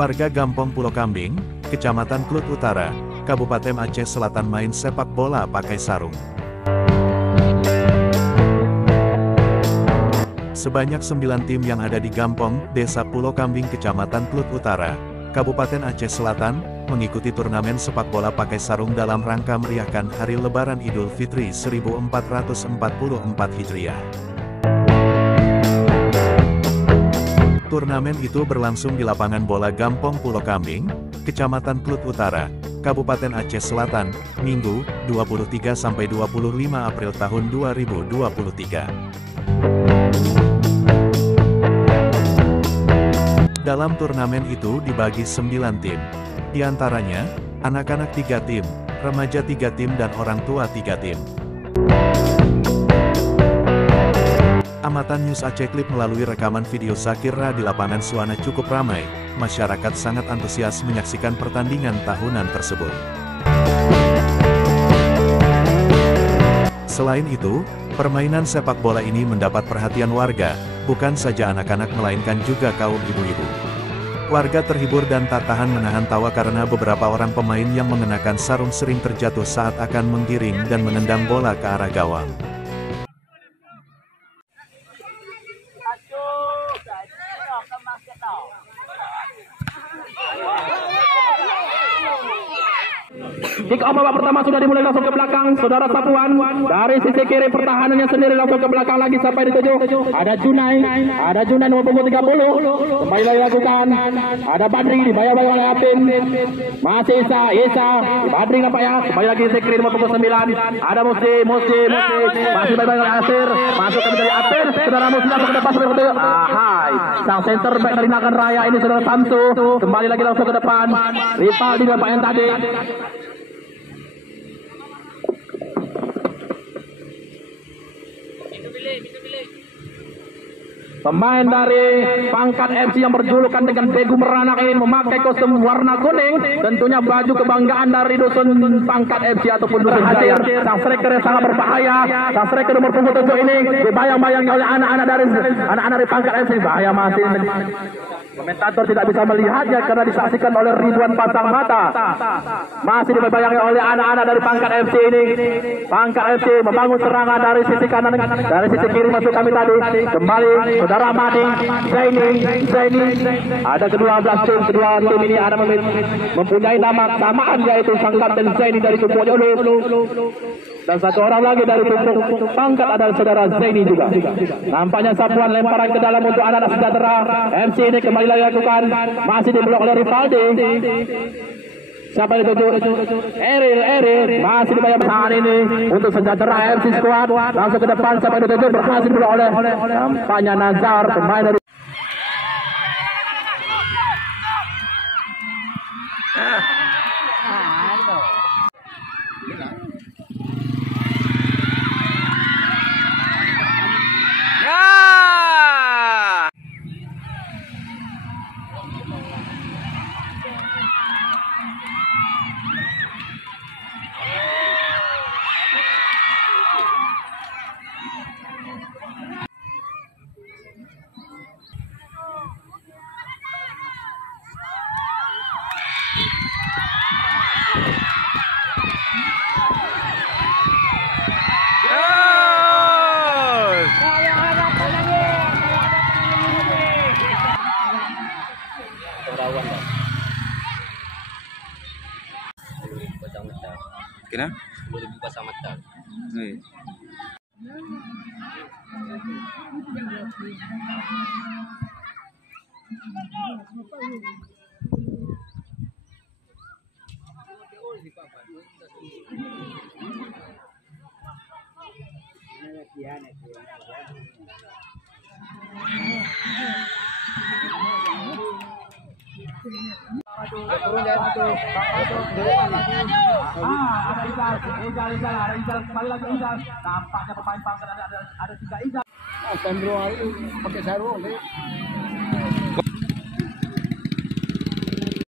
Warga Gampong Pulau Kambing, Kecamatan Klut Utara, Kabupaten Aceh Selatan main sepak bola pakai sarung. Sebanyak 9 tim yang ada di Gampong, Desa Pulau Kambing Kecamatan Klut Utara, Kabupaten Aceh Selatan, mengikuti turnamen sepak bola pakai sarung dalam rangka meriahkan Hari Lebaran Idul Fitri 1444 Hijriah. Turnamen itu berlangsung di lapangan bola Gampong Pulau Kambing, Kecamatan Klut Utara, Kabupaten Aceh Selatan, Minggu, 23–25 April tahun 2023. Dalam turnamen itu dibagi 9 tim. Di antaranya, anak-anak 3 tim, remaja 3 tim dan orang tua 3 tim. Amatan News Aceh Clip melalui rekaman video Zakira di lapangan Suwana cukup ramai, masyarakat sangat antusias menyaksikan pertandingan tahunan tersebut. Selain itu, permainan sepak bola ini mendapat perhatian warga, bukan saja anak-anak melainkan juga kaum ibu-ibu. Warga terhibur dan tak tahan menahan tawa karena beberapa orang pemain yang mengenakan sarung sering terjatuh saat akan menggiring dan menendang bola ke arah gawang. Kick off babak pertama sudah dimulai langsung ke belakang, saudara Sapuan. Dari sisi kiri pertahanannya sendiri langsung ke belakang lagi sampai dituju. Ada Junai nomor punggung 30. Kembali lagi lakukan. Ada Badri dibayar-bayar oleh Apin. Masih Isa. Badri nampak ya. Kembali lagi sisi kiri nomor punggung 9. Ada Musi. Masih bayar-bayar oleh Asir. Masuk ke dari Apin. Saudara Musi langsung ke depan seperti itu. Hai. Sang center back dari Nagan Raya ini saudara Samsu. Kembali lagi langsung ke depan. Rival di nampak yang tadi. Pemain dari Pangkat FC yang berjulukan dengan Begu Meranak ini memakai kostum warna kuning, tentunya baju kebanggaan dari dusun Pangkat FC ataupun dusun Jaya. Sang striker yang sangat berbahaya, sang striker nomor punggung 7 ini dibayang-bayangi oleh anak-anak dari Pangkat FC. Bahaya masih. Komentator tidak bisa melihatnya karena disaksikan oleh ribuan pasang mata. Masih dibayangi oleh anak-anak dari Pangkat FC ini. Pangkat FC membangun serangan dari sisi kanan, dari sisi kiri masuk kami tadi. Kembali saudara Madi, Zaini. Ada kedua tim ini ada mempunyai nama samaan yaitu sang kapten Zaini dari Kumpul Jolo. Dan satu orang lagi dari Tumpuk Pangkat adalah saudara Zaini juga. Nampaknya Sapuan lemparan ke dalam untuk anak-anak Sejahtera. MC ini kembali lagi lakukan. Masih diblok oleh Rivaldi. Siapa itu? Eril. Masih dibayar saat ini untuk Sejahtera MC Squad. Langsung ke depan. Siapa itu? Berhasil diblok oleh nampaknya Nazar, pemain dari Kena? 10.000 pasang mata. Ada Izal kembali lagi Izal. Nampaknya pemain Pangkat ada 3 Izal. Sandro pakai sarung.